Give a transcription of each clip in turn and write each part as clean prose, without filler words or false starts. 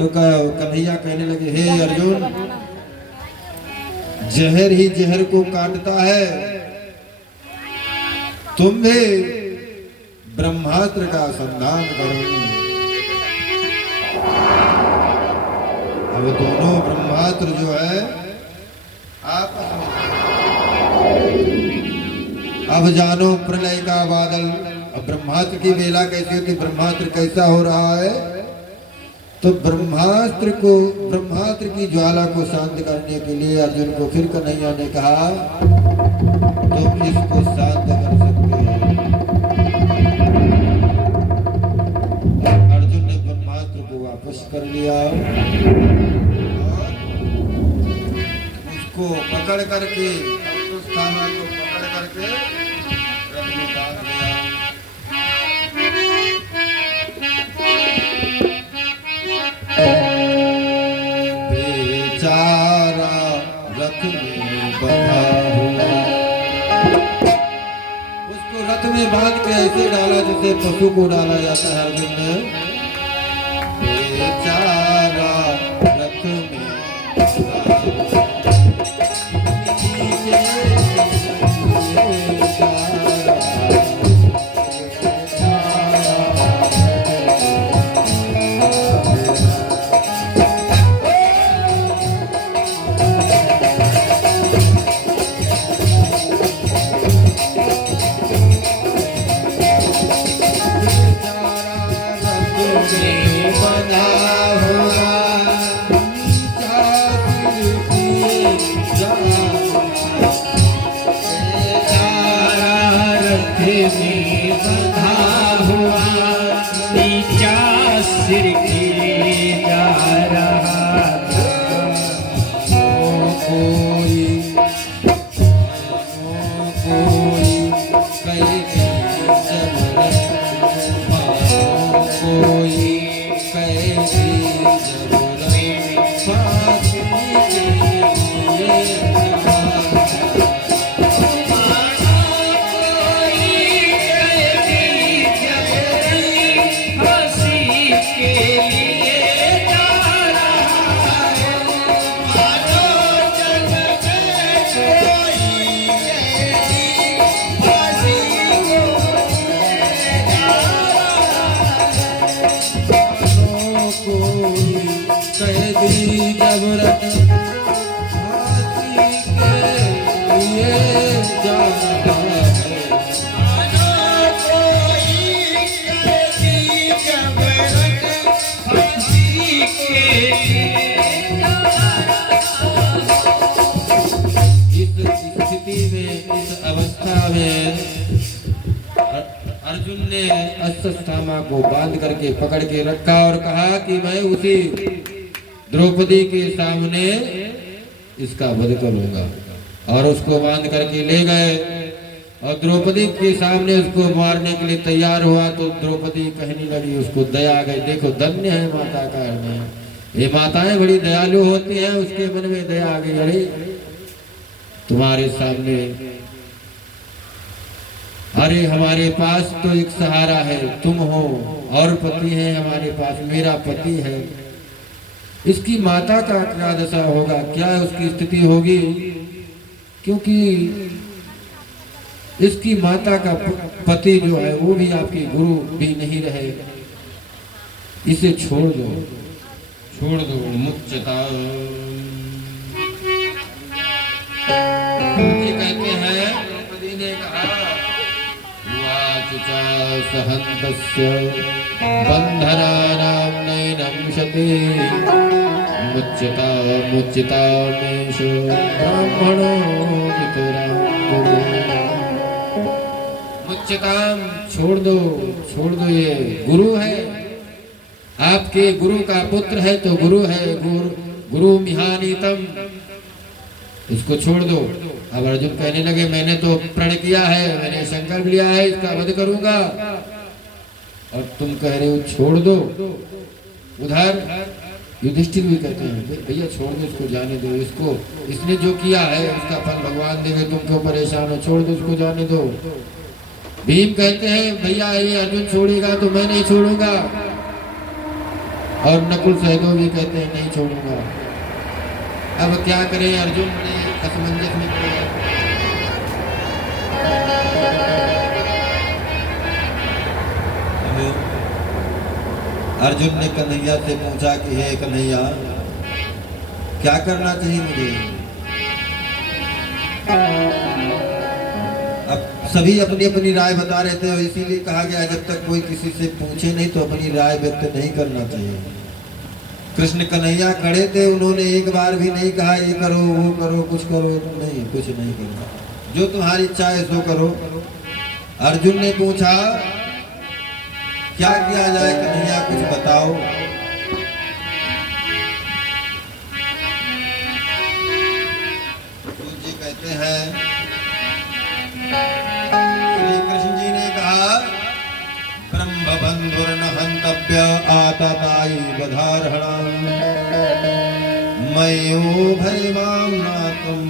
तो कन्हैया कहने लगे, हे अर्जुन, जहर ही जहर को काटता है, तुम भी ब्रह्मास्त्र का संधान करो। अब दोनों ब्रह्मास्त्र जो है आपस में, अब जानो प्रलय का बादल। अब ब्रह्मास्त्र की बेला कैसी होती, ब्रह्मास्त्र कैसा हो रहा है, तो ब्रह्मास्त्र की ज्वाला को शांत करने के लिए अर्जुन को फिर कन्हैया ने कहा, तुम इसको शांत कर सकते हो। अर्जुन ने ब्रह्मास्त्र को वापस कर लिया और उसको पकड़ करके, अश्वत्थामा को पकड़ करके रथ में डाल दिया। बेचारा रथ में बंधा हुआ, उसको रथ में बांध के ऐसे डाला जैसे पशु को डाला जाता है। अर्जुन ने बेचारा रथ में सिर की जा रहा कोई अर्जुन ने अश्वत्थामा को बांध करके पकड़ के रखा और कहा कि मैं उसी द्रौपदी के सामने इसका वध करूंगा। और उसको बांध करके ले गए और द्रौपदी के सामने उसको मारने के लिए तैयार हुआ तो द्रौपदी कहने लगी, उसको दया आ गई। देखो धन्य है माता का हृदय, ये माताएं बड़ी दयालु होती हैं। उसके मन में दया आ गई, अरे तुम्हारे सामने, अरे हमारे पास तो एक सहारा है, तुम हो, और पति है हमारे पास, मेरा पति है। इसकी माता का क्या दशा होगा, क्या उसकी स्थिति होगी, क्योंकि इसकी माता का पति जो है वो भी आपके गुरु भी नहीं रहे। इसे छोड़ दो, छोड़ दो। मुच्यता कहते हैं, द्रौपदी ने कहा, सहन्तस्य बन्धनानां नैनं शते मुच्यता मुच्यतामेषु ब्राह्मणो वितरां कुरु। मुच्यताम, छोड़ दो, छोड़ दो। ये गुरु है, आपके गुरु का पुत्र है तो गुरु है, गुरु मिहानीतम, इसको छोड़ दो। अब अर्जुन कहने लगे, मैंने तो प्रण किया है, मैंने संकल्प लिया है, इसका वध करूंगा, और तुम कह रहे हो छोड़ दो। उधर युधिष्ठिर भी कहते हैं, भैया छोड़ दो, इसको जाने दो, इसको, इसने जो किया है उसका फल भगवान देंगे, तुम क्यों परेशान हो, छोड़ दो, इसको जाने दो। भीम कहते हैं, भैया ये अर्जुन छोड़ेगा तो मैं नहीं छोड़ूंगा। और नकुल सहदेव भी कहते हैं नहीं छोड़ूंगा। अब क्या करें, अर्जुन बड़े असमंजस में पड़ गए। अर्जुन ने कन्हैया से पूछा कि हे कन्हैया, क्या करना चाहिए मुझे? अब सभी अपनी अपनी राय बता रहे थे, इसीलिए कहा गया जब तक कोई किसी से पूछे नहीं तो अपनी राय व्यक्त नहीं करना चाहिए। कृष्ण कन्हैया खड़े थे, उन्होंने एक बार भी नहीं कहा ये करो वो करो कुछ करो, नहीं, कुछ नहीं करना, जो तुम्हारी इच्छा है सो करो। अर्जुन ने पूछा क्या किया जाए कन्हैया, कुछ बताओ। अर्जुन जी कहते हैं, श्री कृष्ण जी ने कहा ब्रह्म बंधुर्न हंतव्य आतताई बधारहणं मयो भयवाम नातम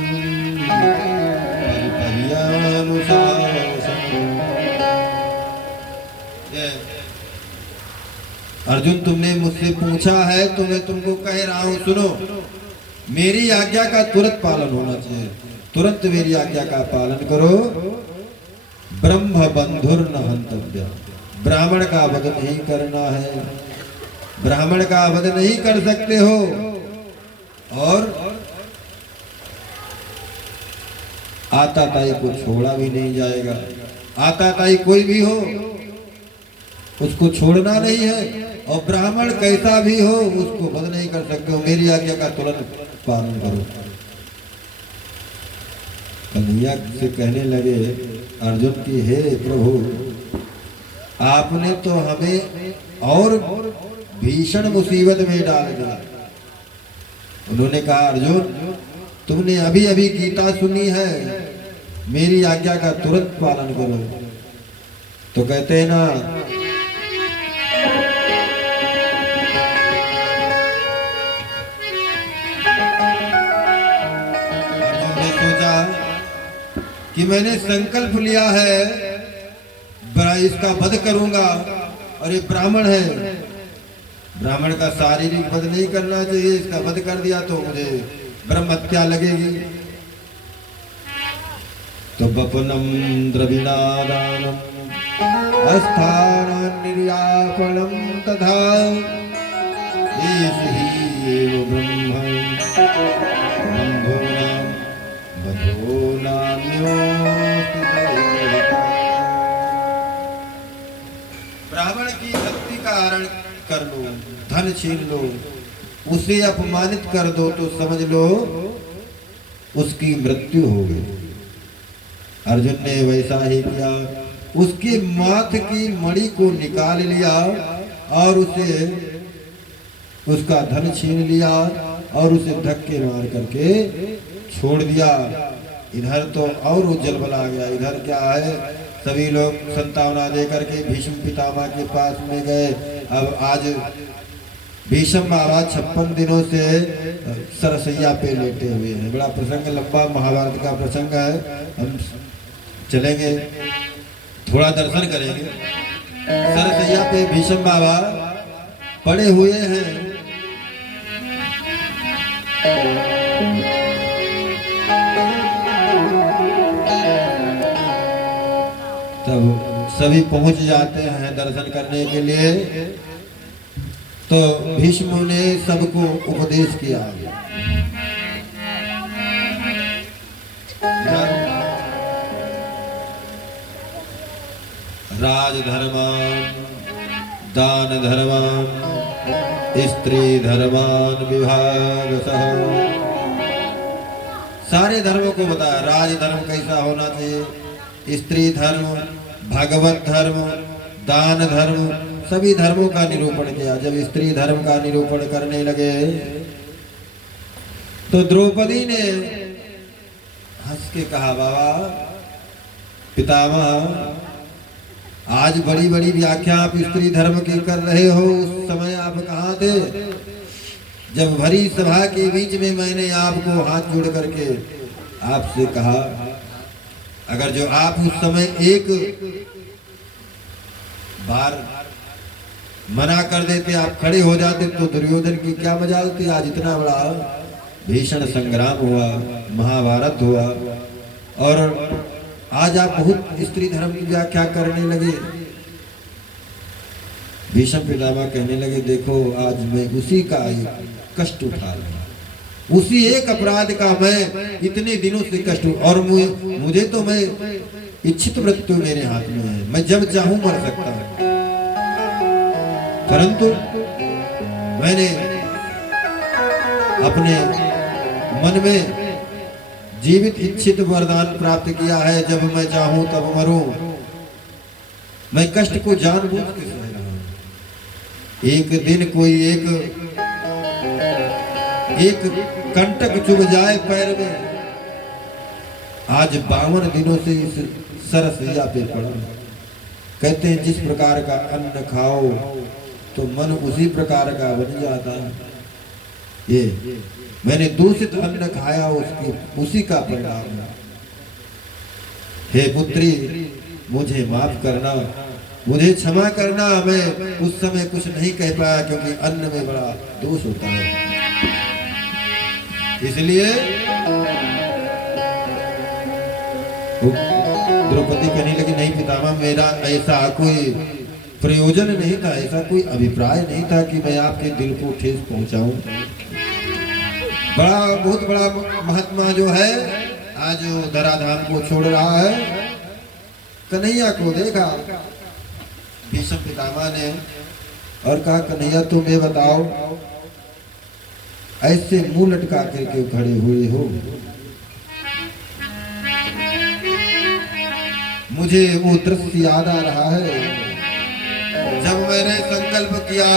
अर्जुन, तुमने मुझसे पूछा है तो मैं तुमको कह रहा हूं, सुनो। मेरी आज्ञा का तुरंत पालन होना चाहिए, तुरंत मेरी आज्ञा का पालन करो। ब्रह्म बंधुर न हंतव्य, ब्राह्मण का वध नहीं करना है, ब्राह्मण का वध नहीं कर सकते हो। और आताताई को छोड़ा भी नहीं जाएगा। आताताई कोई भी हो उसको छोड़ना नहीं है, और ब्राह्मण कैसा भी हो उसको वध नहीं कर सकते हो। मेरी आज्ञा का तुरंत पालन करो। कन्हैया से कहने लगे अर्जुन की, हे प्रभु, आपने तो हमें और भीषण मुसीबत में डाल दिया। उन्होंने कहा, अर्जुन तुमने अभी अभी गीता सुनी है, मेरी आज्ञा का तुरंत पालन करो। तो कहते हैं ना, अर्जुन ने सोचा कि मैंने संकल्प लिया है इसका वध करूंगा, और ये ब्राह्मण है, ब्राह्मण का शारीरिक वध नहीं करना चाहिए, इसका वध कर दिया तो मुझे ब्रह्म हत्या लगेगी। तो वपुनम द्रविणादानम अस्थानं निर्यापणम तथा एष हि एव ब्रह्म बन्धूनां बन्धूनान्योऽस्ति दैवता। ब्राह्मण की भक्ति का हरण कर लो, धन छीन लो, उसे अपमानित कर दो तो समझ लो उसकी मृत्यु हो गई। अर्जुन ने वैसा ही किया, उसके माथ की मणि को निकाल लिया और उसे उसका धन छीन लिया और उसे धक्के मार करके छोड़ दिया। इधर तो और उज्जवल बना गया। इधर क्या है, सभी लोग संतावना दे करके भीष्म पितामह के पास में गए। अब आज भीष्म महाराज 56 दिनों से सरसैया पे लेटे हुए हैं। बड़ा प्रसंग, लंबा महाभारत का प्रसंग है। हम चलेंगे, थोड़ा दर्शन करेंगे। सरसैया पे भीष्म बाबा पड़े हुए हैं। तब सभी पहुंच जाते हैं दर्शन करने के लिए। तो भीष्म ने सबको उपदेश किया, राजधर्मान, दान धर्मान, स्त्री धर्मान विभागशः, सारे धर्मों को बताया। राजधर्म कैसा होना चाहिए, स्त्री धर्म, भगवत धर्म, दान धर्म, सभी धर्मों का निरूपण किया। जब स्त्री धर्म का निरूपण करने लगे तो द्रौपदी ने हंस के कहा, बाबा पितामह, आज बड़ी बड़ी व्याख्या आप स्त्री धर्म की कर रहे हो, उस समय आप कहाँ थे जब भरी सभा के बीच में मैंने आपको हाथ जोड़ करके आपसे कहा, अगर जो आप उस समय एक बार मना कर देते, आप खड़े हो जाते तो दुर्योधन की क्या मजाल थी। आज इतना बड़ा भीषण संग्राम हुआ, महाभारत हुआ, और आज आप बहुत स्त्री धर्म की व्याख्या करने लगे। भीष्म पितामह कहने लगे, देखो आज मैं उसी का एक कष्ट उठा रहा हूं, उसी एक अपराध का मैं इतने दिनों से कष्ट, और मुझे तो मैं इच्छित मृत्यु मेरे हाथ में है, मैं जब चाहूं मर सकता हूं, परंतु मैंने अपने मन में जीवित इच्छित वरदान प्राप्त किया है, जब मैं चाहूं तब मरूं। मैं कष्ट को जानबूझ के सह रहा हूं। एक दिन कोई एक कंटक चुभ जाए पैर में, आज 52 दिनों से इस सरसैया पे पड़ा। कहते हैं जिस प्रकार का अन्न खाओ तो मन उसी प्रकार का बन जाता है। ये मैंने दूषित अन्न खाया, उसी का परिणाम है। हे पुत्री, मुझे माफ करना, मुझे क्षमा करना। मैं उस समय कुछ नहीं कह पाया क्योंकि अन्न में बड़ा दोष होता है। इसलिए द्रौपदी कहने लगी, नहीं पितामह, मेरा ऐसा कोई प्रयोजन नहीं था, ऐसा कोई अभिप्राय नहीं था कि मैं आपके दिल को ठेस पहुंचाऊं। बहुत बड़ा महात्मा जो है आज धराधाम को छोड़ रहा है। कन्हैया को देखा भीष्म पितामह ने और कहा, कन्हैया तुम ये बताओ, ऐसे मुंह लटका करके खड़े हुए हो, मुझे वो दृश्य याद आ रहा है जब मैंने संकल्प किया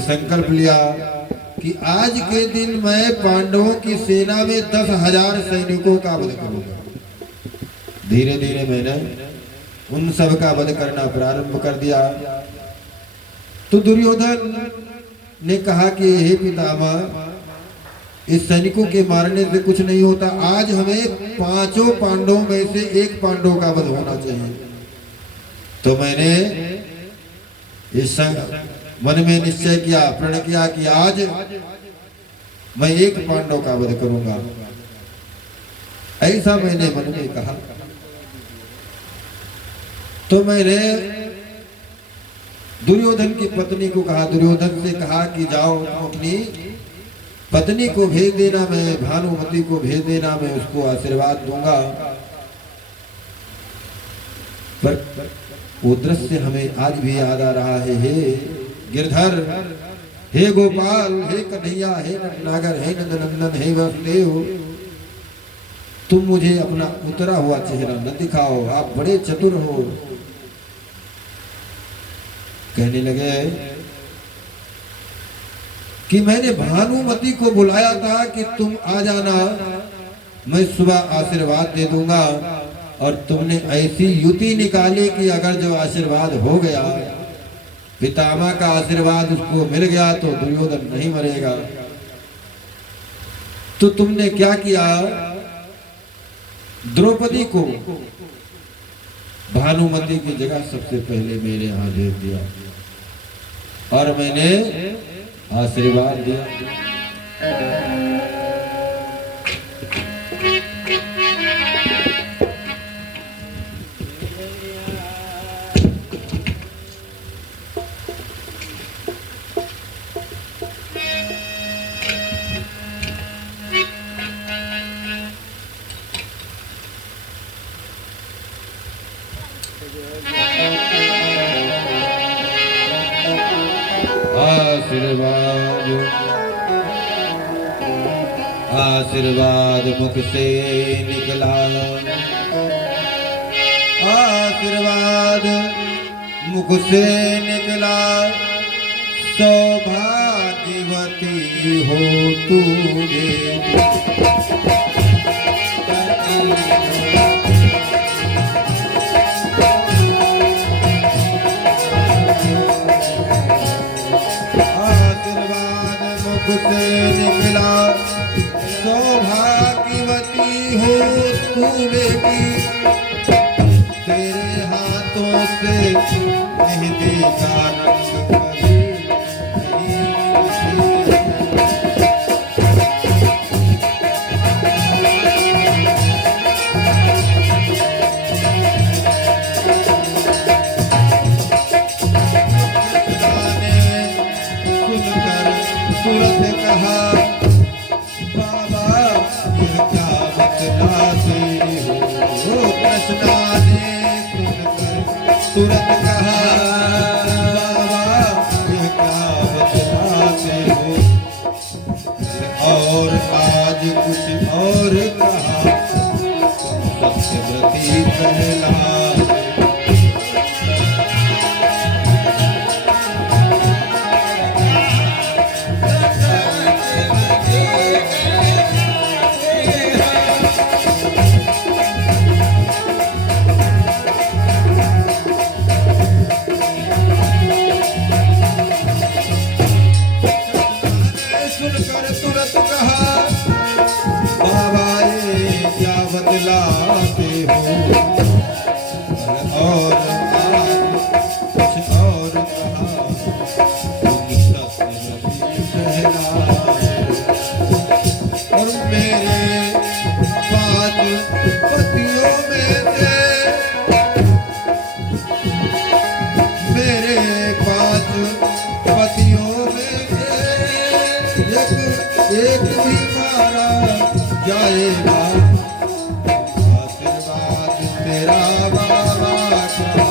संकल्प लिया कि आज के दिन मैं पांडवों की सेना में 10,000 सैनिकों का वध करूंगा। धीरे धीरे मैंने उन सब का वध करना प्रारंभ कर दिया। तो दुर्योधन ने कहा कि हे पितामह, इस सैनिकों के मारने से कुछ नहीं होता, आज हमें 5 पांडवों में से एक पांडव का वध होना चाहिए। तो मैंने इस मन में निश्चय किया, प्रण किया कि आज मैं एक पांडव का वध करूंगा। ऐसा मैंने मन में कहा। तो मैंने दुर्योधन की पत्नी को कहा, दुर्योधन से कहा कि जाओ तुम अपनी पत्नी को भेज देना, मैं भानुमति को भेज देना, मैं उसको आशीर्वाद दूंगा। पर वो दृश्य हमें आज भी याद आ रहा है। हे गिरधर, हे गोपाल, हे कन्हैया, हे नटनागर, हे नंदनंदन, हे वासुदेव, तुम मुझे अपना उतरा हुआ चेहरा न दिखाओ, आप बड़े चतुर हो। कहने लगे कि मैंने भानुमति को बुलाया था कि तुम आ जाना, मैं सुबह आशीर्वाद दे दूंगा, और तुमने ऐसी युति निकाली कि अगर जो आशीर्वाद हो गया, पितामह का आशीर्वाद उसको मिल गया, तो दुर्योधन नहीं मरेगा। तो तुमने क्या किया, द्रौपदी को भानुमति की जगह सबसे पहले मेरे यहाँ भेज दिया और मैंने आशीर्वाद दिया। आशीर्वाद आशीर्वाद मुख से निकला, आशीर्वाद मुख से निकला, सौभाग्यवती हो तू से निकला। सौभाग्यवती हो तू बेटी, तेरे हाथों से मेहंदी का रंग कभी नहीं सुनकर तुरंत कहा, बाबा यह क्या बतलाते हो। कृष्णा ने सुनकर तुरंत कहा, बाबा यह क्या बतलाते हो। और आज कुछ और कहा, सत्यव्रती कहलाते। सुनकर तुरंत कहा, बाबा ये क्या बतलाते हो। और आज कुछ और कहा, तुम सत्यवती कहलाते। और मेरे 5 पतियों में से, मेरे 5 पतियों में से एक भी मारा जाएगा। आशीर्वाद तेरा बाबा का।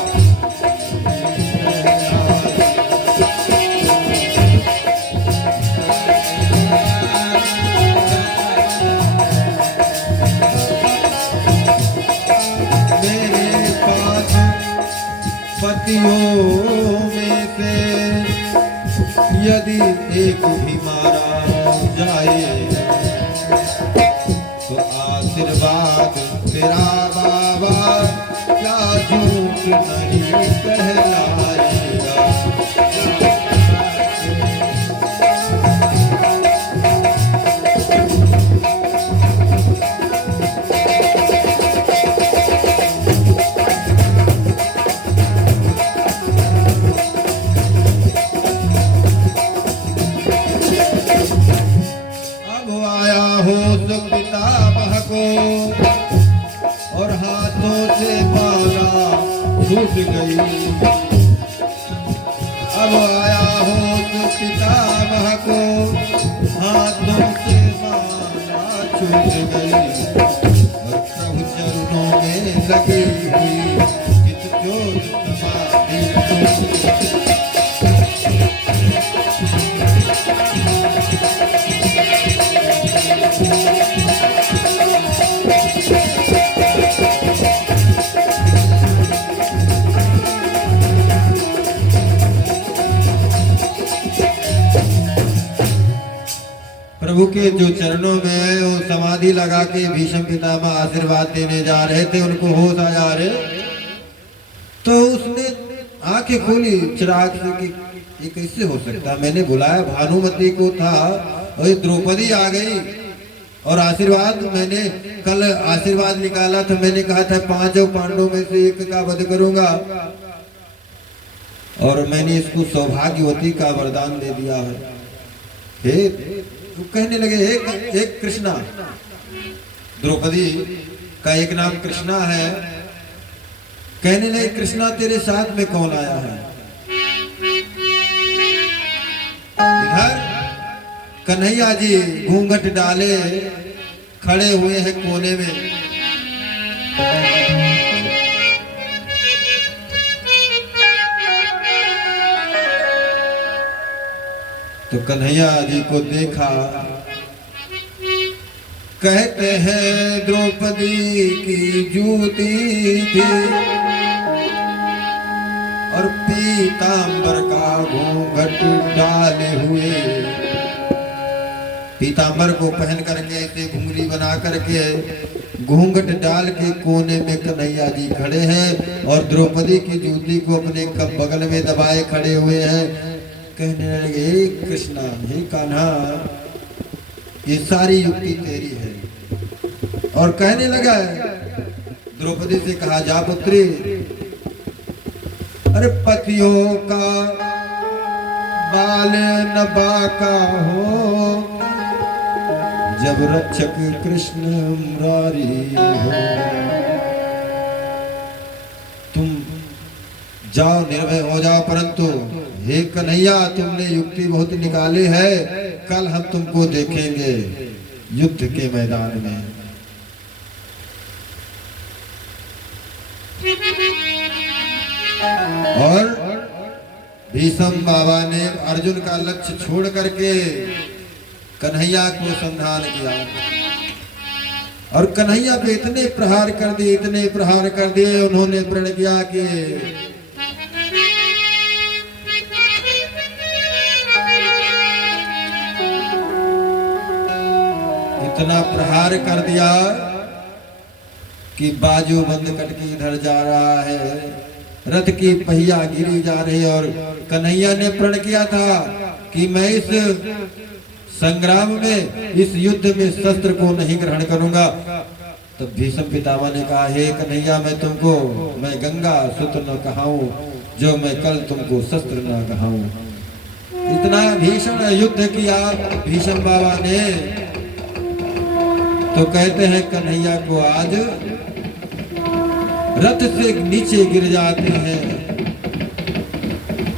मेरे 5 पतियों में से यदि एक भी मारा जाए, तो आशीर्वाद तेरा बाबा क्या झूठ नहीं कहलाएगा। पितामह को और हाथों से माला छूट गई। अब आया हो तो पितामह को हाथों से माला छूट गई। और प्रभु चरणों में लगी हुई चित ज्योत समाधि प्रभु के जो चरणों में है वो समाधि लगा के भीष्म पितामह आशीर्वाद देने जा रहे थे। उनको होश आया रे, तो उसने आंखें खोली चिराग से कि ये कैसे हो सकता। मैंने बुलाया भानुमति को था और ये द्रौपदी आ गई और आशीर्वाद, मैंने कल आशीर्वाद निकाला था। मैंने कहा था 5 पांडवों में से एक का वध करूंगा और मैंने इसको सौभाग्यवती का वरदान दे दिया है। हे तो कहने लगे, एक कृष्णा, द्रौपदी का एक नाम कृष्णा है। कहने लगे, कृष्णा तेरे साथ में कौन आया है। इधर कन्हैया जी घूंघट डाले खड़े हुए हैं कोने में। तो कन्हैया जी को देखा, कहते हैं द्रौपदी की जूती थी और पीतांबर का घूंघट डाले हुए। पीतांबर को पहन करके ऐसे घुंघरी बना करके घूंघट डाल के कोने में कन्हैया जी खड़े हैं और द्रौपदी की जूती को अपने बगल में दबाए खड़े हुए हैं। कहने लगे, हे कृष्णा, हे कान्हा, ये सारी युक्ति तेरी है। और कहने लगा, द्रौपदी से कहा, जा पुत्री, अरे पतियों का बाल न बाका हो, जब रक्षक कृष्ण मुरारी हो। तुम जाओ, निर्भय हो जाओ, परंतु हे कन्हैया, तुमने युक्ति बहुत निकाली है, कल हम तुमको देखेंगे युद्ध के मैदान में। और भीष्म बाबा ने अर्जुन का लक्ष्य छोड़ करके कन्हैया को संधान किया, और कन्हैया पे इतने प्रहार कर दिए, इतने प्रहार कर दिए, उन्होंने प्रण किया कि इतना प्रहार कर दिया कि बाजू बंद करके इधर जा रहा है, रथ की पहिया गिरी जा रही है। और कन्हैया ने प्रण किया था कि मैं इस संग्राम में, इस युद्ध में शस्त्र को नहीं ग्रहण करूंगा। तब भीष्म पितामह ने कहा, हे कन्हैया, मैं गंगा सुत न कहाऊं, जो मैं कल तुमको शस्त्र न कहाऊं। इतना भीषण युद्ध किया भीष्म बाबा ने। तो कहते हैं कन्हैया को आज रथ से नीचे गिर जाते हैं,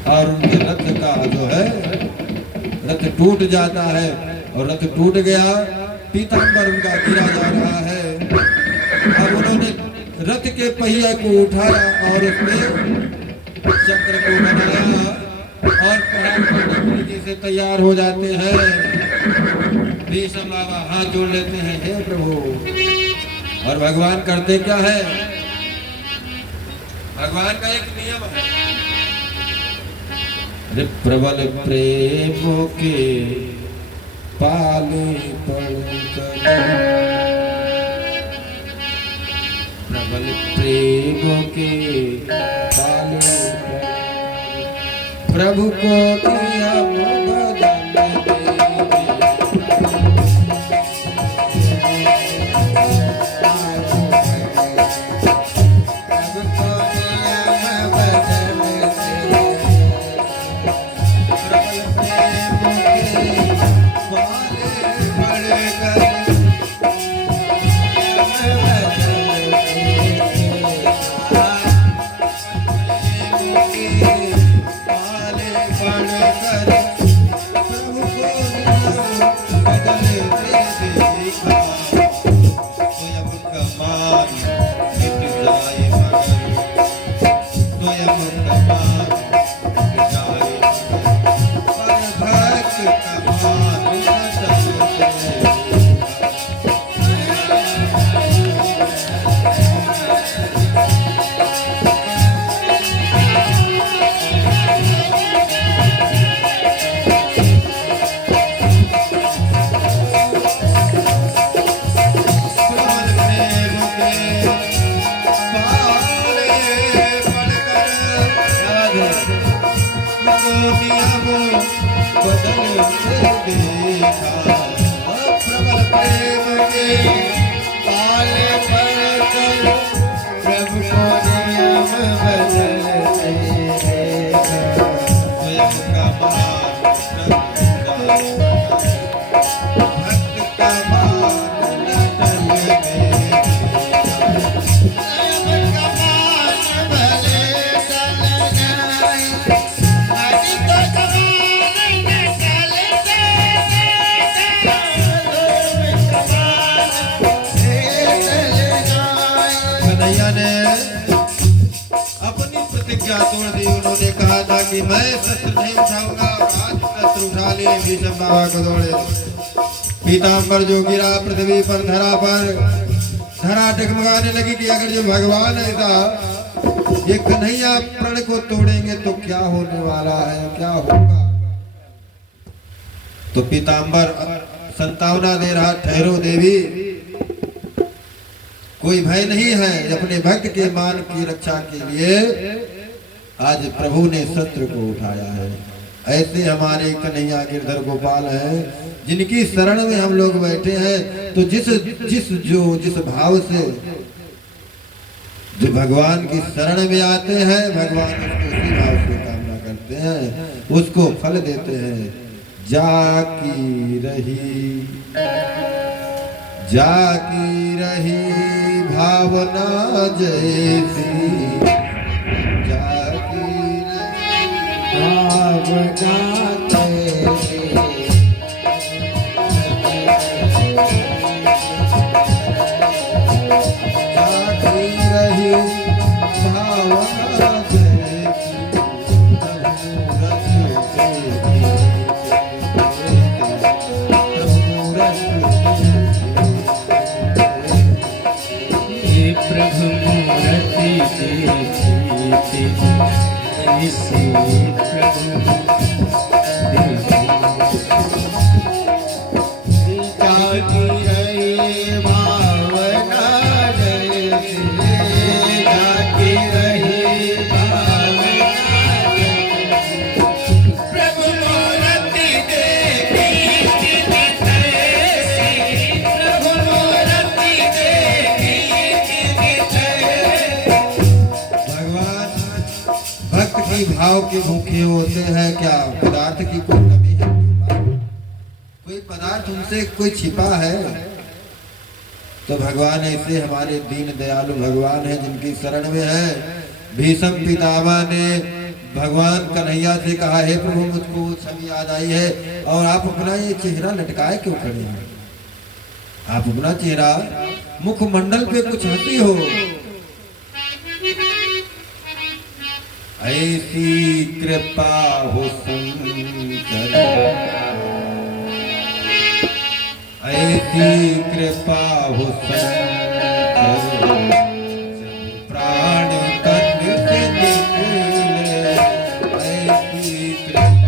और उनके रथ का जो है, रथ टूट जाता है, और रथ टूट गया, पीतांबर उनका गिरा जा रहा है। अब उन्होंने रथ के पहिया को उठाया और उसमें चक्र को बनाया, और प्रहार करने के लिए से तैयार हो जाते हैं। भीष्म बाबा हाथ जोड़ लेते हैं, हे प्रभु। और भगवान करते क्या है, भगवान का एक नियम है, अरे प्रबल प्रेम के पाले पड़कर, प्रबल प्रेम के पाले पड़कर, प्रभु को किया तोड़ दी। उन्होंने कहा था कि मैं शस्त्र नहीं उठाऊंगा, और आज शस्त्र उठा लिए भीष्म बाबा को दौड़े। पीताम्बर जो गिरा पृथ्वी पर, धरा डगमगाने लगी कि अगर जो भगवान ऐसा ये कन्हैया प्रण को तोड़ेंगे तो क्या होने वाला है, क्या होगा। तो पीताम्बर संतावना दे रहा, ठहरो देवी, कोई भय नहीं है। अपने भक्त के मान की रक्षा के लिए आज प्रभु ने शस्त्र को उठाया है। ऐसे हमारे कन्हैया गिरधर गोपाल हैं जिनकी शरण में हम लोग बैठे हैं। तो जिस भाव से जो भगवान की शरण में आते हैं, भगवान उसको उसी भाव से कामना करते हैं, उसको फल देते हैं। जाकी रही भावना जैसी, जाकी रही भावना जैसी, जाकी रही भावना जैसी, प्रभु मूर्ति देखी ऐसी प्रभु जाकी रही भावना जैसी, जाकी रही भावना जैसी, प्रभु मूर्ति देखी ऐसी प्रभु मूर्ति भगवान भक्त की भाव के भूखे होते हैं। क्या पदार्थ की कोई कमी है? कोई पदार्थ उनसे कोई छिपा है? तो भगवान ऐसे हमारे दीन दयालु भगवान हैं जिनकी शरण में है। भीष्म पितामह ने भगवान कन्हैया से कहा, हे प्रभु मुझको वो छवि याद आई है और आप अपना ये चेहरा लटकाए क्यों खड़े हैं? आप अपना चेहरा मुखमंडल पे कुछ हंसी हो। ऐसी कृपा हो शंकर, ऐसी कृपा हो शंकर, प्राण तन से निकले, ऐसी कृपा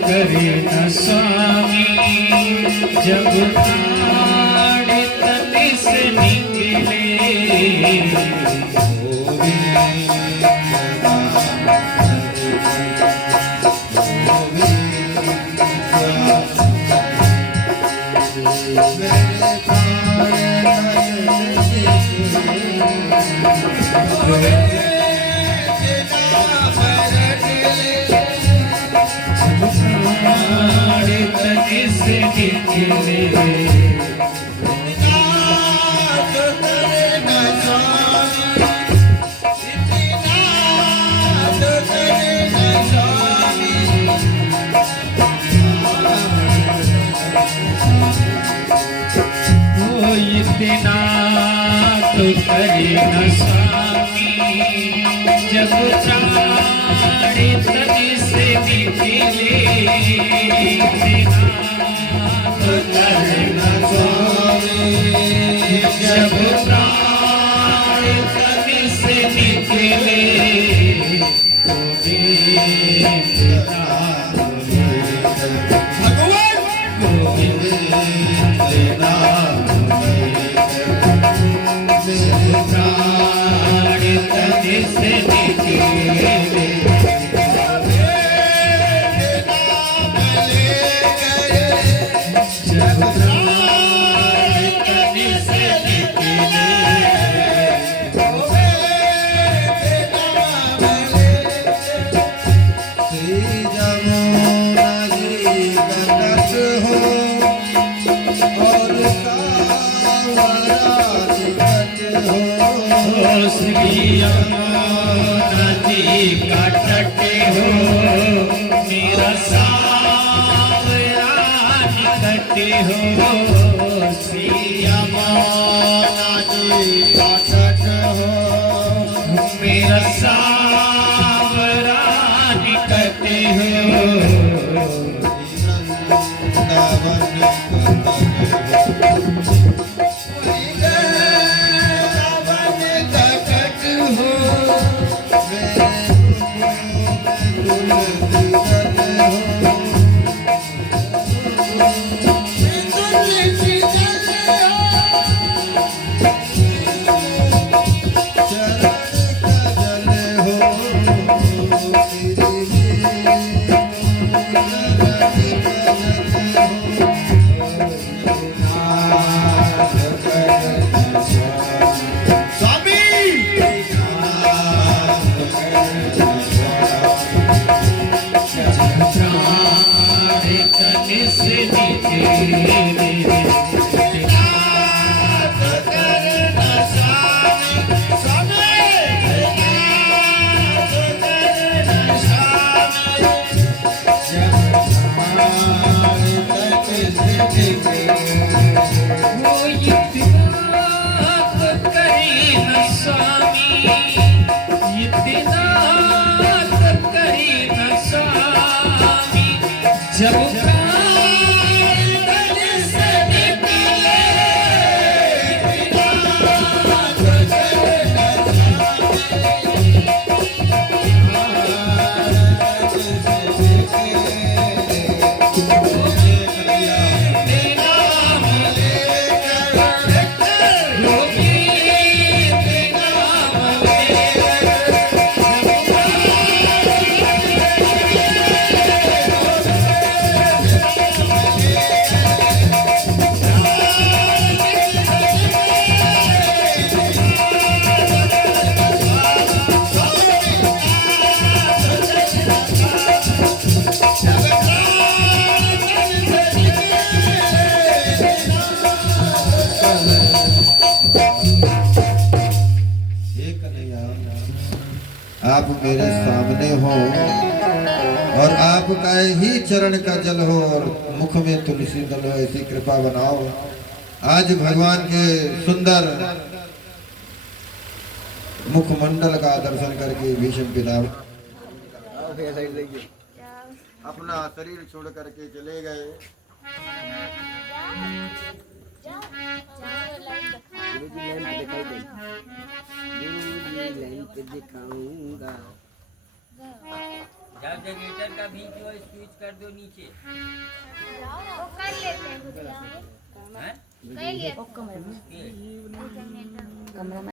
करे न स्वामी जब प्राण तन से निकले से निकले इतना तो करे न स्वामी जब प्राण तन से निकले जब प्राण तन से निकले प्राण तन से निकले हो मेरा सावरा निकट हो आप मेरे सामने हो और आपका ही चरण का जल हो और मुख में तुलसी दल हो, ऐसी कृपा बनाओ। आज भगवान के सुंदर मुखमंडल का दर्शन करके भीष्म पितामह अपना शरीर छोड़ करके चले गए। दिखाऊंगा जनरेटर का भी जो स्विच कर दो नीचे वो कर लेते हैं भैया। हैं? कर लेते हैं। ये। कमरा